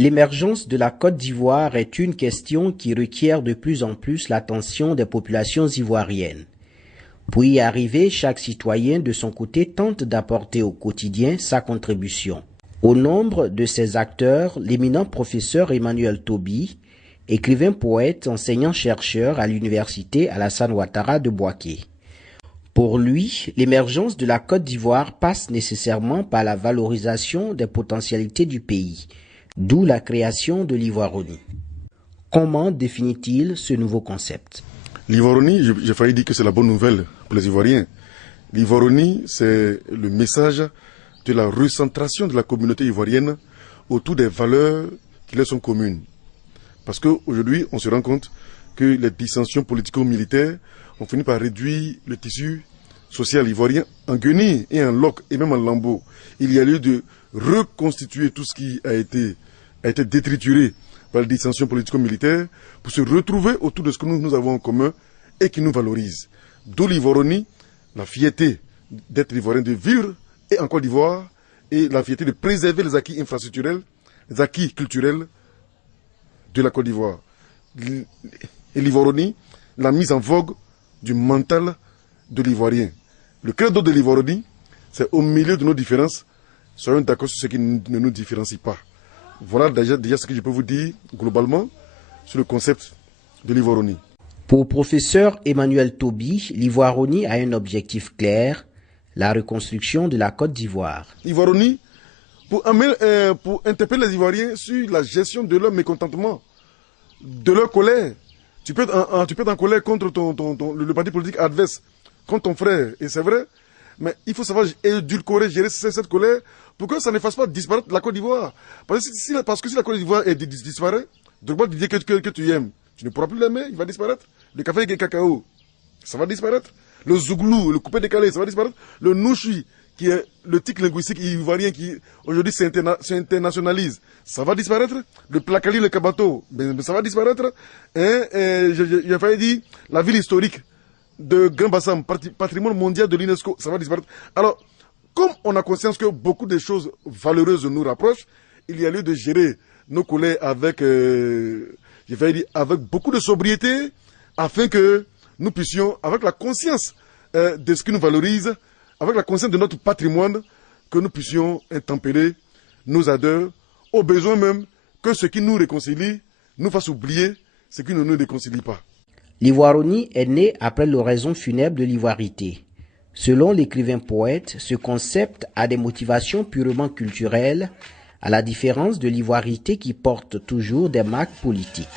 L'émergence de la Côte d'Ivoire est une question qui requiert de plus en plus l'attention des populations ivoiriennes. Pour y arriver, chaque citoyen de son côté tente d'apporter au quotidien sa contribution. Au nombre de ces acteurs, l'éminent professeur Emmanuel Tobi, écrivain poète, enseignant-chercheur à l'université Alassane Ouattara de Bouaké. Pour lui, l'émergence de la Côte d'Ivoire passe nécessairement par la valorisation des potentialités du pays, d'où la création de l'Ivoironie. Comment définit-il ce nouveau concept? L'Ivoironie, j'ai failli dire que c'est la bonne nouvelle pour les Ivoiriens. L'Ivoironie, c'est le message de la recentration de la communauté ivoirienne autour des valeurs qui leur sont communes. Parce qu'aujourd'hui, on se rend compte que les dissensions politico-militaires ont fini par réduire le tissu social ivoirien en guenilles et en loques et même en lambeaux. Il y a lieu de reconstituer tout ce qui a été détrituré par les dissensions politico-militaires pour se retrouver autour de ce que nous avons en commun et qui nous valorise. D'où l'Ivoironie, la fierté d'être ivoirien, de vivre et en Côte d'Ivoire, et la fierté de préserver les acquis infrastructurels, les acquis culturels de la Côte d'Ivoire. Et l'Ivoironie, la mise en vogue du mental de l'Ivoirien. Le credo de l'Ivoironie, c'est au milieu de nos différences, soyons d'accord sur ce qui ne nous différencie pas. Voilà déjà ce que je peux vous dire globalement sur le concept de l'Ivoironie. Pour professeur Emmanuel Tobi, l'Ivoironie a un objectif clair, la reconstruction de la Côte d'Ivoire. L'Ivoironie, pour interpeller les Ivoiriens sur la gestion de leur mécontentement, de leur colère. Tu peux être en colère contre le parti politique adverse, contre ton frère, et c'est vrai, mais il faut savoir édulcorer, gérer cette colère pour que ça ne fasse pas disparaître la Côte d'Ivoire. Parce que si la Côte d'Ivoire disparaît, de quoi dire que tu aimes, tu ne pourras plus l'aimer, il va disparaître. Le café et le cacao, ça va disparaître. Le zouglou, le coupé décalé, ça va disparaître. Le nouchi, qui est le tic linguistique ivoirien qui aujourd'hui s'internationalise, ça va disparaître. Le placali, le kabato, ça va disparaître. J'ai failli dire la ville historique de Grand Bassam, patrimoine mondial de l'UNESCO, ça va disparaître. Alors, comme on a conscience que beaucoup de choses valeureuses nous rapprochent, il y a lieu de gérer nos collègues avec, avec beaucoup de sobriété, afin que nous puissions, avec la conscience de ce qui nous valorise, avec la conscience de notre patrimoine, que nous puissions intempérer nos ardeurs, au besoin même que ce qui nous réconcilie nous fasse oublier ce qui ne nous réconcilie pas. L'Ivoironie est née après l'oraison funèbre de l'ivoirité. Selon l'écrivain poète, ce concept a des motivations purement culturelles, à la différence de l'ivoirité qui porte toujours des marques politiques.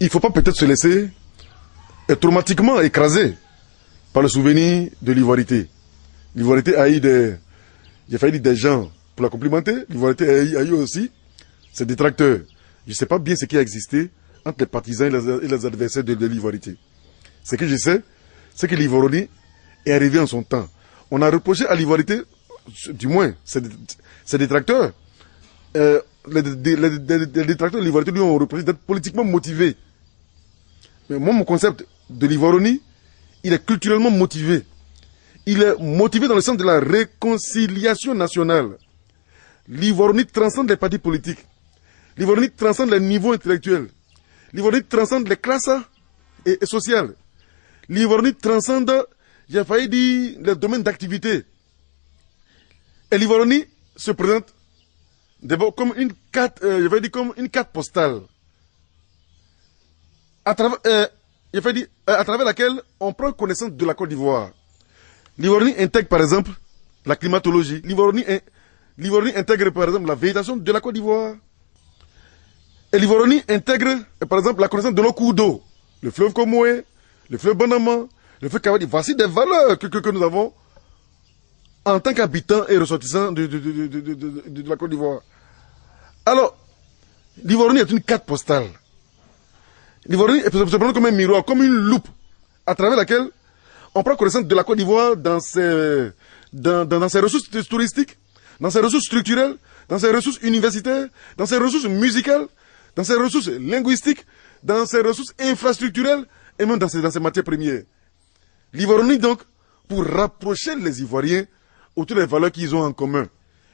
Il ne faut pas peut-être se laisser traumatiquement écraser par le souvenir de l'ivoirité. L'ivoirité a eu j'ai failli dire des gens pour la complimenter, l'ivoirité a eu aussi ses détracteurs. Je ne sais pas bien ce qui a existé entre les partisans et les adversaires de l'ivoirité. Ce que je sais, c'est que l'Ivoironie est arrivée en son temps. On a reproché à l'ivoirité, du moins ses détracteurs, les détracteurs de l'ivoirité lui ont reproché d'être politiquement motivés. Mais moi, mon concept de l'Ivoironie, il est culturellement motivé. Il est motivé dans le sens de la réconciliation nationale. L'Ivoironie transcende les partis politiques. L'Ivoironie transcende les niveaux intellectuels. L'Ivoironie transcende les classes et sociales. L'Ivoironie transcende, j'ai failli dire, les domaines d'activité. Et l'Ivoironie se présente d'abord comme une carte, comme une carte postale. À travers laquelle on prend connaissance de la Côte d'Ivoire. L'Ivoironie intègre par exemple la climatologie. L'Ivoironie intègre par exemple la végétation de la Côte d'Ivoire. Et l'Ivoironie intègre par exemple la connaissance de nos cours d'eau. Le fleuve Comoé, le fleuve Bonama, le fleuve Kawadi. Voici des valeurs que nous avons en tant qu'habitants et ressortissants de la Côte d'Ivoire. Alors, l'Ivoironie est une carte postale. L'Ivoironie se prend comme un miroir, comme une loupe, à travers laquelle on prend connaissance de la Côte d'Ivoire dans ses ressources touristiques, dans ses ressources structurelles, dans ses ressources universitaires, dans ses ressources musicales, dans ses ressources linguistiques, dans ses ressources infrastructurelles et même dans ses matières premières. L'Ivoironie, donc, pour rapprocher les Ivoiriens autour des valeurs qu'ils ont en commun.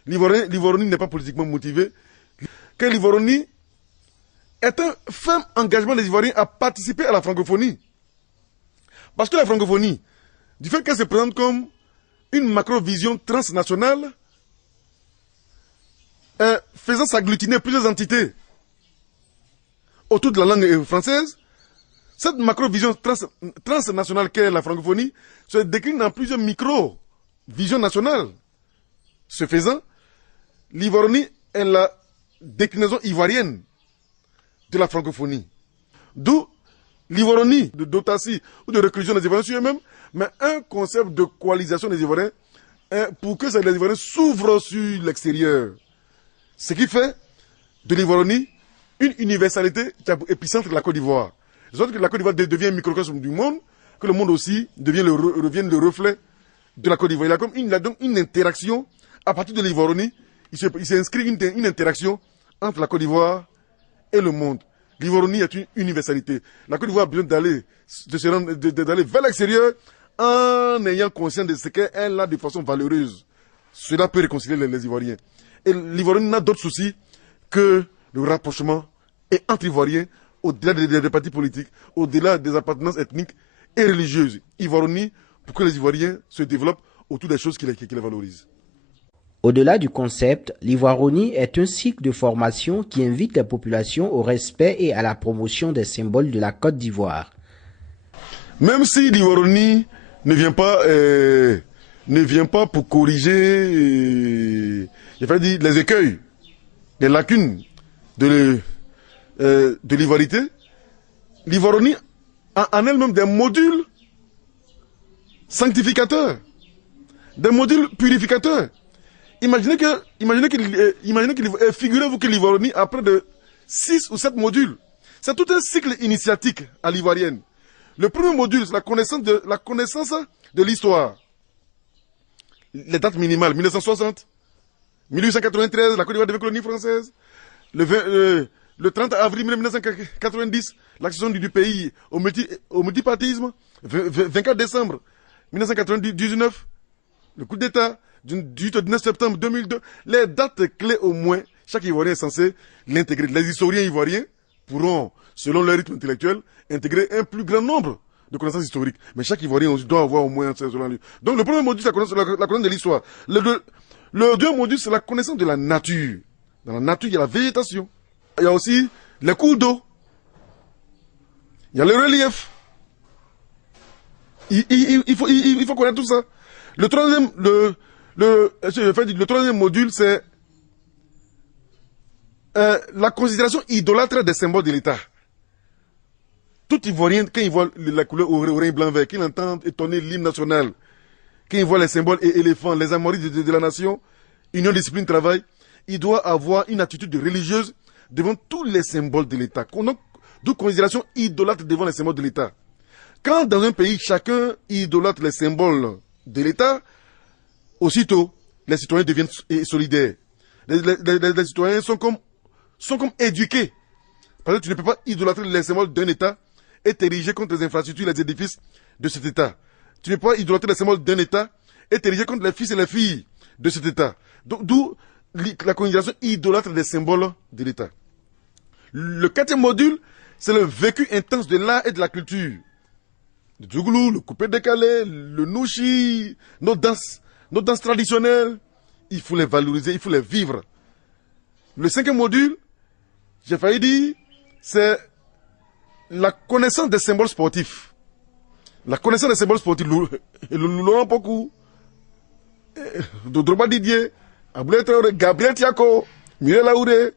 L'Ivoironie n'est pas politiquement motivée. que l'Ivoironie est un ferme engagement des Ivoiriens à participer à la francophonie. Parce que la francophonie, du fait qu'elle se présente comme une macro-vision transnationale, faisant s'agglutiner plusieurs entités autour de la langue française, cette macro-vision transnationale qu'est la francophonie se décline dans plusieurs micro-visions nationales. Ce faisant, l'Ivoironie est la déclinaison ivoirienne de la francophonie. D'où l'Ivoironie de dotation ou de reclusion des Ivoiriens sur eux-mêmes, mais un concept de coalisation des Ivoiriens pour que les Ivoiriens s'ouvrent sur l'extérieur. Ce qui fait de l'Ivoironie une universalité épicentre de la Côte d'Ivoire. De sorte que la Côte d'Ivoire devient un microcosme du monde, que le monde aussi devienne le reflet de la Côte d'Ivoire. Il y a donc une interaction à partir de l'Ivoironie. Il s'inscrit une interaction entre la Côte d'Ivoire et le monde. L'Ivoironie est une universalité. La Côte d'Ivoire a besoin d'aller vers l'extérieur en ayant conscience de ce qu'elle a de façon valeureuse. Cela peut réconcilier les Ivoiriens. Et l'Ivoironie n'a d'autre souci que le rapprochement entre Ivoiriens, au-delà des partis politiques, au-delà des appartenances ethniques et religieuses. Ivoironie, pour que les Ivoiriens se développent autour des choses qui les valorisent. Au-delà du concept, l'Ivoironie est un cycle de formation qui invite les populations au respect et à la promotion des symboles de la Côte d'Ivoire. Même si l'Ivoironie ne vient pas pour corriger les écueils, les lacunes de l'ivoirité, l'Ivoironie a en elle-même des modules sanctificateurs, des modules purificateurs. Figurez-vous que l'Ivoironie a près de 6 ou 7 modules. C'est tout un cycle initiatique à l'ivoirienne. Le premier module, c'est la connaissance de l'histoire. Les dates minimales, 1960, 1893, la Côte d'Ivoire devient colonie française. Le 30 avril 1990, l'accession du pays au multipartisme. 24 décembre 1999, le coup d'État. Du 19 septembre 2002, les dates clés au moins, chaque Ivoirien est censé l'intégrer. Les historiens ivoiriens pourront, selon leur rythme intellectuel, intégrer un plus grand nombre de connaissances historiques. Mais chaque Ivoirien doit avoir au moins un selon lui. Donc le premier module, c'est la connaissance de l'histoire. Le deuxième module, c'est la connaissance de la nature. Dans la nature, il y a la végétation. Il y a aussi les cours d'eau. Il y a le relief. Il faut connaître tout ça. Le troisième module, c'est la considération idolâtre des symboles de l'État. Tout Ivoirien, quand il voit la couleur orange, blanc, vert, qu'il entend étonner l'hymne national, quand il voit les symboles éléphants, les amoris de la nation, union, discipline, travail, il doit avoir une attitude religieuse devant tous les symboles de l'État. D'où considération idolâtre devant les symboles de l'État. Quand dans un pays, chacun idolâtre les symboles de l'État, aussitôt, les citoyens deviennent solidaires. Les citoyens sont comme éduqués. Parce que tu ne peux pas idolâtrer les symboles d'un État et t'ériger contre les infrastructures et les édifices de cet État. Tu ne peux pas idolâtrer les symboles d'un État et t'ériger contre les fils et les filles de cet État. D'où la considération idolâtre des symboles de l'État. Le quatrième module, c'est le vécu intense de l'art et de la culture. Le djouglou, le coupé décalé, le nouchi, nos danses traditionnelles, il faut les valoriser, il faut les vivre. Le cinquième module, j'ai failli dire, c'est la connaissance des symboles sportifs. La connaissance des symboles sportifs, Laurent Pokou, Dodroba Didier, Aboulé Traoré, Gabriel Tiako, Mireille Laouré.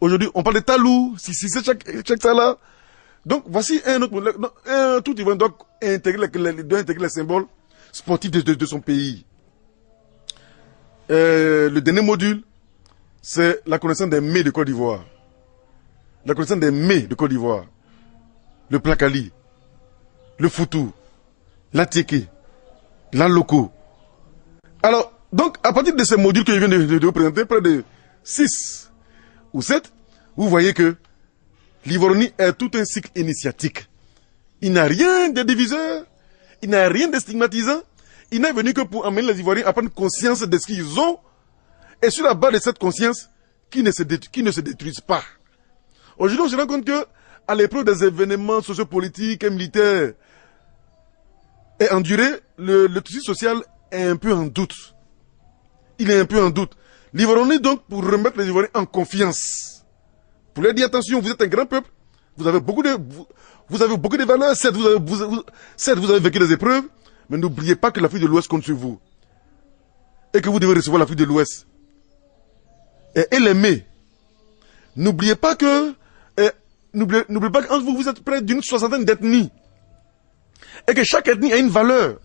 Aujourd'hui, on parle de Talou, si c'est chaque ça là. Donc, voici un autre modèle. Tout Ivoirien doit intégrer les symboles sportifs de son pays. Le dernier module, c'est la connaissance des mets de Côte d'Ivoire. La connaissance des mets de Côte d'Ivoire. Le placali, le foutou, la tieke, la loco. Alors, donc, à partir de ces modules que je viens de vous présenter, près de 6 ou 7, vous voyez que l'Ivoironie est tout un cycle initiatique. Il n'a rien de diviseur, il n'a rien de stigmatisant. Il n'est venu que pour amener les Ivoiriens à prendre conscience de ce qu'ils ont. Et sur la base de cette conscience, qui ne se détruisent pas. Aujourd'hui, on se rend compte qu'à l'épreuve des événements sociopolitiques et militaires et endurés, le tissu social est un peu en doute. Il est un peu en doute. L'Ivoironie, donc, pour remettre les Ivoiriens en confiance, pour leur dire attention, vous êtes un grand peuple, vous avez beaucoup de valeurs, certes, vous avez vécu des épreuves, mais n'oubliez pas que l'Afrique de l'Ouest compte sur vous. Et que vous devez recevoir l'Afrique de l'Ouest. Et l'aimer. N'oubliez pas que, n'oubliez pas qu'entre vous, vous êtes près d'une soixantaine d'ethnies. Et que chaque ethnie a une valeur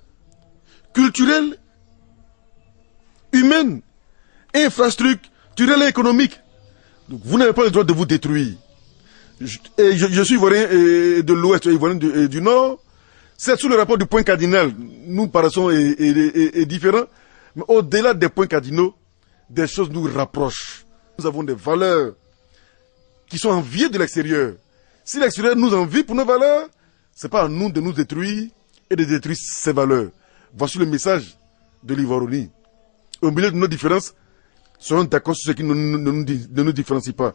culturelle, humaine, infrastructurelle et économique. Donc vous n'avez pas le droit de vous détruire. Je suis ivoirien de l'Ouest, ivoirien du Nord. C'est sous le rapport du point cardinal. Nous paraissons différents. Mais au-delà des points cardinaux, des choses nous rapprochent. Nous avons des valeurs qui sont enviées de l'extérieur. Si l'extérieur nous envie pour nos valeurs, ce n'est pas à nous de nous détruire et de détruire ces valeurs. Voici le message de l'Ivoironie. Au milieu de nos différences, soyons d'accord sur ce qui ne nous différencie pas.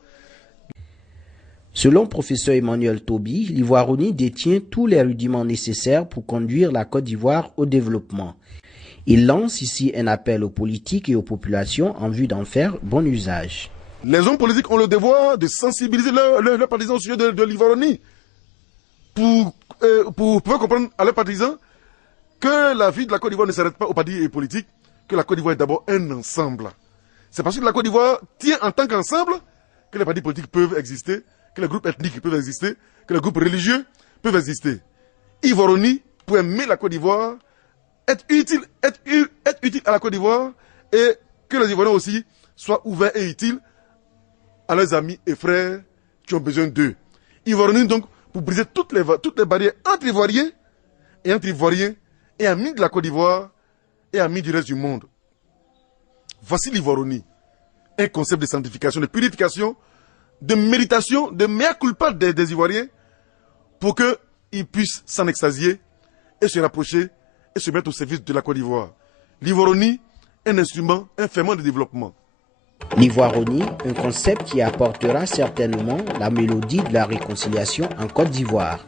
Selon professeur Emmanuel Tobi, l'Ivoironie détient tous les rudiments nécessaires pour conduire la Côte d'Ivoire au développement. Il lance ici un appel aux politiques et aux populations en vue d'en faire bon usage. Les hommes politiques ont le devoir de sensibiliser leurs partisans au sujet de l'Ivoironie pour pouvoir comprendre à leurs partisans que la vie de la Côte d'Ivoire ne s'arrête pas aux partis politiques, que la Côte d'Ivoire est d'abord un ensemble. C'est parce que la Côte d'Ivoire tient en tant qu'ensemble que les partis politiques peuvent exister, que les groupes ethniques peuvent exister, que les groupes religieux peuvent exister. Ivoironie, pour aimer la Côte d'Ivoire, être utile à la Côte d'Ivoire et que les Ivoiriens aussi soient ouverts et utiles à leurs amis et frères qui ont besoin d'eux. Ivoironie donc pour briser toutes les barrières entre Ivoiriens et amis de la Côte d'Ivoire et amis du reste du monde. Voici l'Ivoironie, un concept de sanctification, de purification, de méditation, de mea culpa des Ivoiriens pour qu'ils puissent s'en extasier et se rapprocher et se mettre au service de la Côte d'Ivoire. L'Ivoironie, un instrument, un ferment de développement. L'Ivoironie, un concept qui apportera certainement la mélodie de la réconciliation en Côte d'Ivoire.